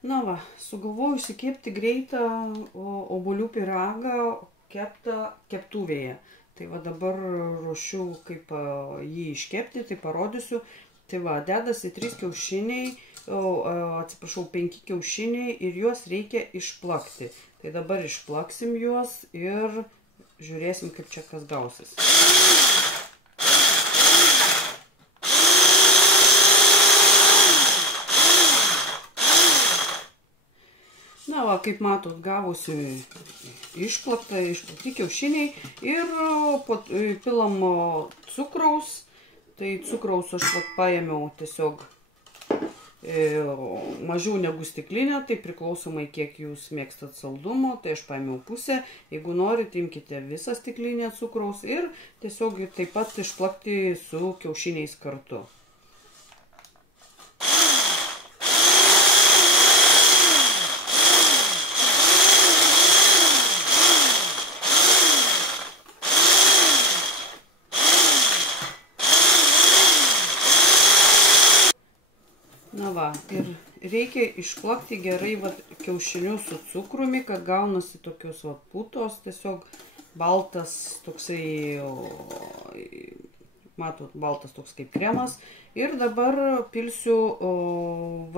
Na va, sugalvojau išsikepti greitą obuolių pyragą keptą keptuvėje. Tai va dabar ruošiu, kaip jį iškepti, tai parodysiu. Tai va, dedasi 3 kiaušiniai, atsiprašau, 5 kiaušiniai ir juos reikia išplakti. Tai dabar išplaksim juos ir žiūrėsim, kaip čia kas gausis. Na va, kaip matot, gavosi išplakti kiaušiniai ir pilam cukraus. Tai cukraus aš paėmiau tiesiog mažiau negu stiklinę, tai priklausomai kiek jūs mėgstat saldumo, tai aš paėmiau pusę. Jeigu norite, imkite visą stiklinę cukraus ir tiesiog taip pat išplakti su kiaušiniais kartu. Na va, ir reikia išplakti gerai kiaušinius su cukrumi, kad gaunasi tokios putos, tiesiog baltas toksai, matot, baltas toks kaip kremas. Ir dabar pilsiu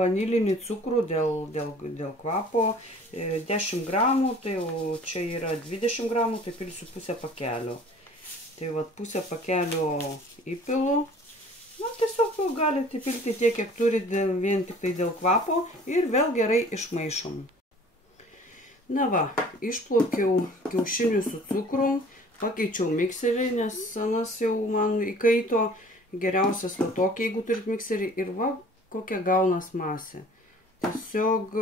vanilinį cukrų dėl kvapo, 10 gramų, tai čia yra 20 gramų, tai pilsiu pusę pakelio. Tai va, pusę pakelio įpilu. Na, tiesiog galite pilti tiek, kiek turite, vien tik tai dėl kvapo ir vėl gerai išmaišom. Na va, išplaukiau kiaušinių su cukrum, pakeičiau mikserį, nes senas jau man įkaito. Geriausias va tokia, jeigu turit mikserį, ir va, kokia gaunas masė. Tiesiog,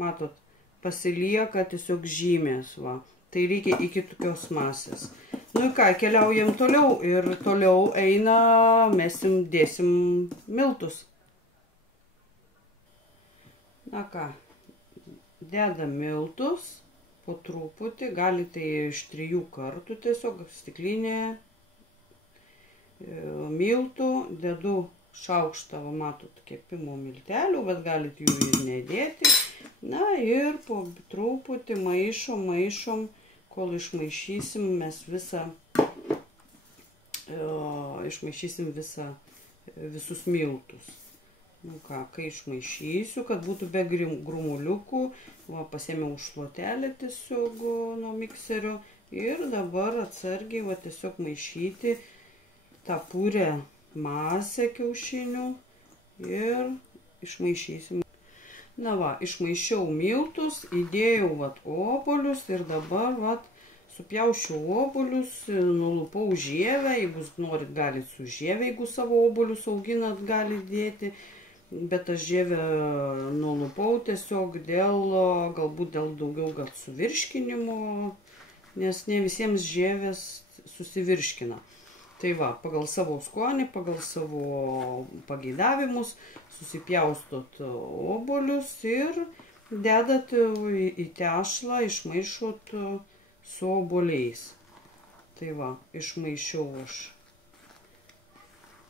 matot, pasilieka tiesiog žymės, va. Tai reikia iki tokios masės. Nu ką, keliaujam toliau ir toliau dėsim miltus. Na ką, dedam miltus po truputį, galite iš 3 kartų tiesiog stiklinėje miltų, dedu šaukštą, matot, kepimo miltelių, bet galite jų ir nedėti. Na ir po truputį maišom, kol išmaišysim mes visus miltus. Nu ką, kai išmaišysiu, kad būtų be grumuliukų, pasėmiau šluotelę tiesiog nuo mikserio ir dabar atsargiai tiesiog maišyti tą purę masę kiaušinių ir išmaišysim. Na va, išmaišiau miltus, įdėjau obuolius ir dabar supjaušiau obuolius, nulupau žievę, jeigu norit galit su žievė, jeigu savo obuolius auginat galit dėti, bet aš žievę nulupau tiesiog galbūt dėl daugiau suvirškinimo, nes ne visiems žievės susivirškina. Tai va, pagal savo skonį, pagal savo pageidavimus susipjaustot obuolius ir dedat į tešlą, išmaišot su obuoliais. Tai va, išmaišiau aš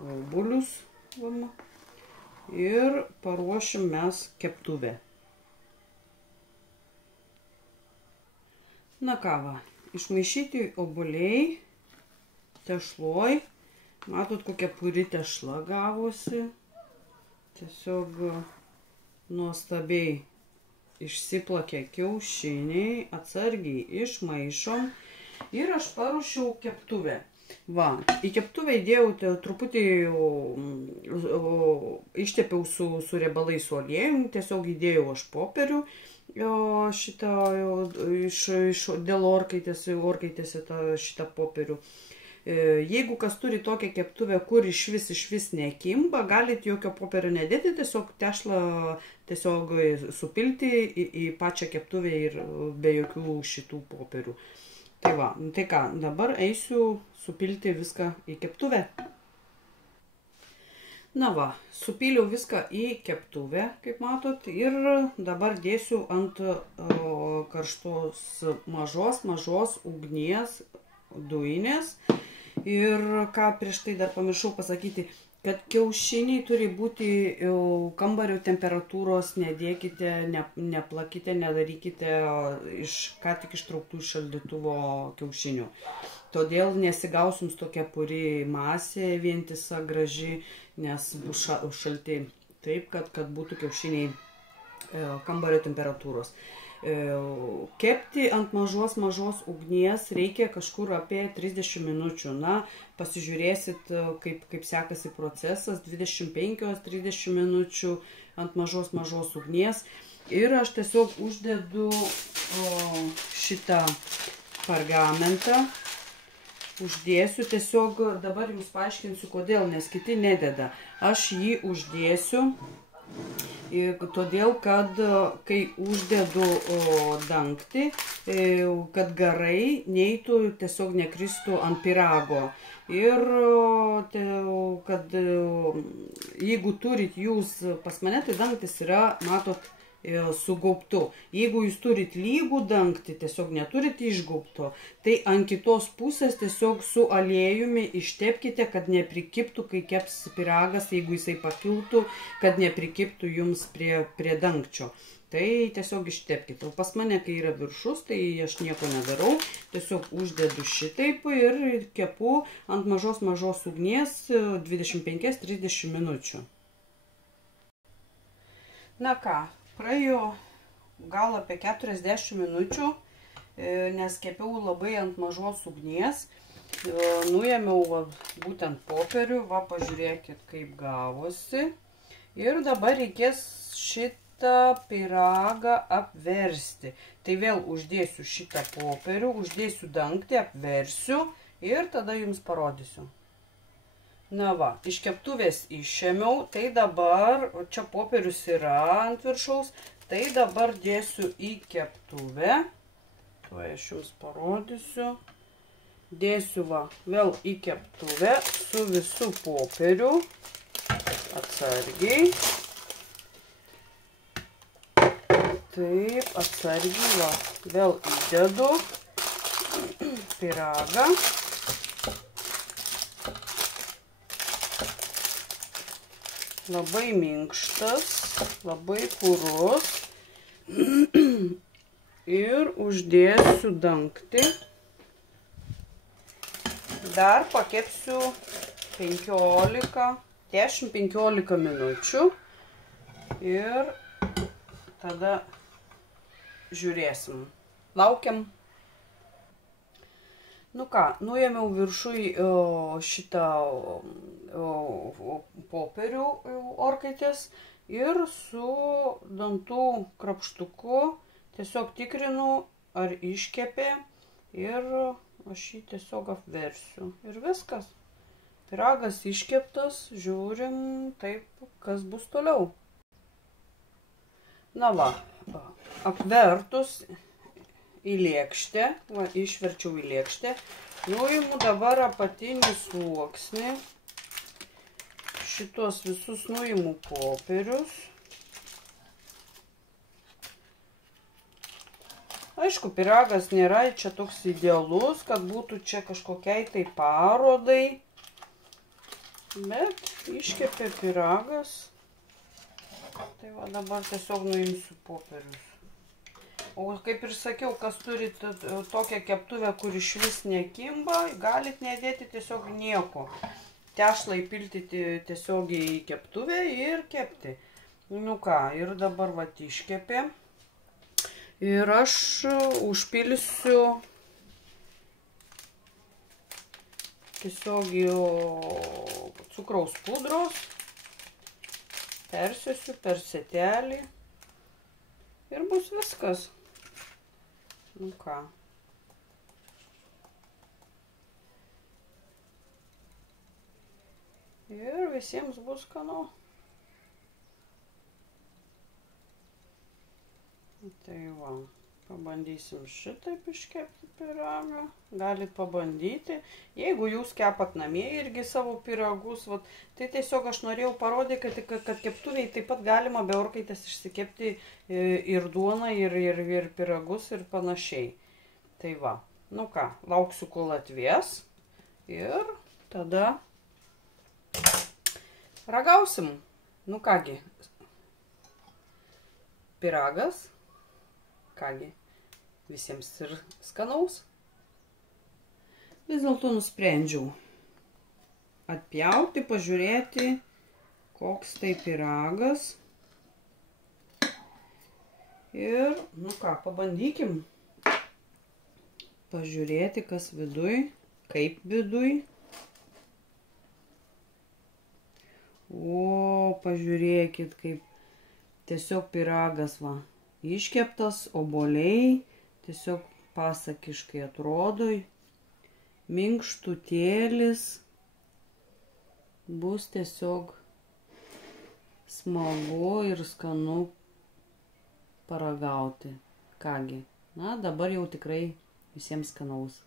obuolius ir paruošim mes keptuvę. Na ką va, išmaišyti obuoliai tešloj. Matot, kokia puri tešla gavosi. Tiesiog nuostabiai išsiplakė kiaušiniai, atsargiai išmaišom ir aš paruošiau keptuvę. Va, į keptuvę įdėjau truputį, ištepiau su riebalais su aliejum, tiesiog įdėjau aš popierių dėl orkaitėse šitą popierių. Jeigu kas turi tokią keptuvę, kur išvis nekimba, galite jokio popierio nedėti, tiesiog tešlą supilti į pačią keptuvę ir be jokių šitų popierių. Tai va, tai ką, dabar eisiu supilti viską į keptuvę. Na va, supyliau viską į keptuvę, kaip matot, ir dabar dėsiu ant karštos mažos ugnies dujinės. Ir ką prieš tai dar pamiršau pasakyti, kad kiaušiniai turi būti kambario temperatūros, nedėkite, neplakite, nedarykite ką tik ištrauktų iš šaldytuvo kiaušinių. Todėl nesigaus jums tokia puri masė, vientisa, graži, nes bus šalti taip, kad būtų kiaušiniai kambario temperatūros. Kepti ant mažos ugnies reikia kažkur apie 30 minučių. Na, pasižiūrėsit, kaip sekasi procesas, 25-30 minučių ant mažos ugnies. Ir aš tiesiog uždedu šitą pergamentą. Uždėsiu, tiesiog dabar jums paaiškinsiu kodėl, nes kiti nededa. Aš jį uždėsiu. Todėl, kad kai uždedu dangtį, kad garai neitų, tiesiog nekristų ant pyrago. Ir kad jeigu turit jūs, pas mane tai dangtis yra, matot, su gaubtu. Jeigu jūs turit lygų dangtį, tiesiog neturit išgaubto, tai ant kitos pusės tiesiog su aliejumi ištepkite, kad neprikiptų, kai keps pyragas, jeigu jisai pakiltų, kad neprikiptų jums prie dangčio. Tai tiesiog ištepkite. O pas mane, kai yra viršus, tai aš nieko nedarau. Tiesiog uždedu šitaip ir kepu ant mažos ugnies 25-30 minučių. Na ką? Praėjo gal apie 40 minučių, nes kepiau labai ant mažos ugnies. Nuėmiau būtent popierių, pažiūrėkit, kaip gavosi. Ir dabar reikės šitą pyragą apversti. Tai vėl uždėsiu šitą popierių, uždėsiu dangtį, apversiu ir tada jums parodysiu. Na va, iš keptuvės išėmiau, tai dabar, čia popierius yra ant viršaus, tai dabar dėsiu į keptuvę. Tuo aš jums parodysiu. Dėsiu vėl į keptuvę su visų popieriu. Atsargiai. Taip, atsargiai, vėl įdedu pyragą. Labai minkštas, labai purus. Ir uždėsiu dangtį. Dar pakepsiu 10-15 minučių. Ir tada žiūrėsim. Laukiam. Nu ką, nuėmiau viršui šitą popierių orkaitės ir su dantų krapštuku tiesiog tikrinu, ar iškepė ir aš jį tiesiog apversiu. Ir viskas. Pyragas iškeptas, žiūrim taip, kas bus toliau. Na va, apvertus į lėkštę, išverčiau į lėkštę, nuimu dabar apatinį sluoksnį, šitos visus nuimu popierius. Aišku, pyragas nėra čia toks idealus, kad būtų čia kažkokiai tai parodai, bet iškepė pyragas. Tai va dabar tiesiog nuimsiu popierius. O kaip ir sakiau, kas turit tokią keptuvę, kur iš vis nekimba, galit nedėti tiesiog nieko. Tešlą įpilti tiesiog į keptuvę ir kepti. Nu ką, ir dabar va iškepė. Ir aš užpilsiu tiesiog cukraus pudros. Persėsiu per setelį. Ir bus viskas. Nu ką. Ir visiems bus skanu. Tai va, pabandysim šitaip iškepti pyragą. Galit pabandyti. Jeigu jūs kepat namie irgi savo pyragus, tai tiesiog aš norėjau parodyti, kad keptuviai taip pat galima be orkaitės išsikepti ir duoną, ir pyragus, ir panašiai. Tai va, nu ką, lauksiu, kol atvės. Ir tada ragausim. Nu kągi, pyragas, kągi, visiems ir skanaus. Vis dėlto nusprendžiau atpjauti, pažiūrėti, koks tai pyragas. Ir, nu ką, pabandykim pažiūrėti, kas viduj, kaip viduj. O, pažiūrėkit, kaip tiesiog pyragas va, iškeptas, obuoliai, tiesiog pasakiškai atrodo, minkštutėlis, bus tiesiog smagu ir skanu paragauti. Kągi, na dabar jau tikrai visiems skanaus.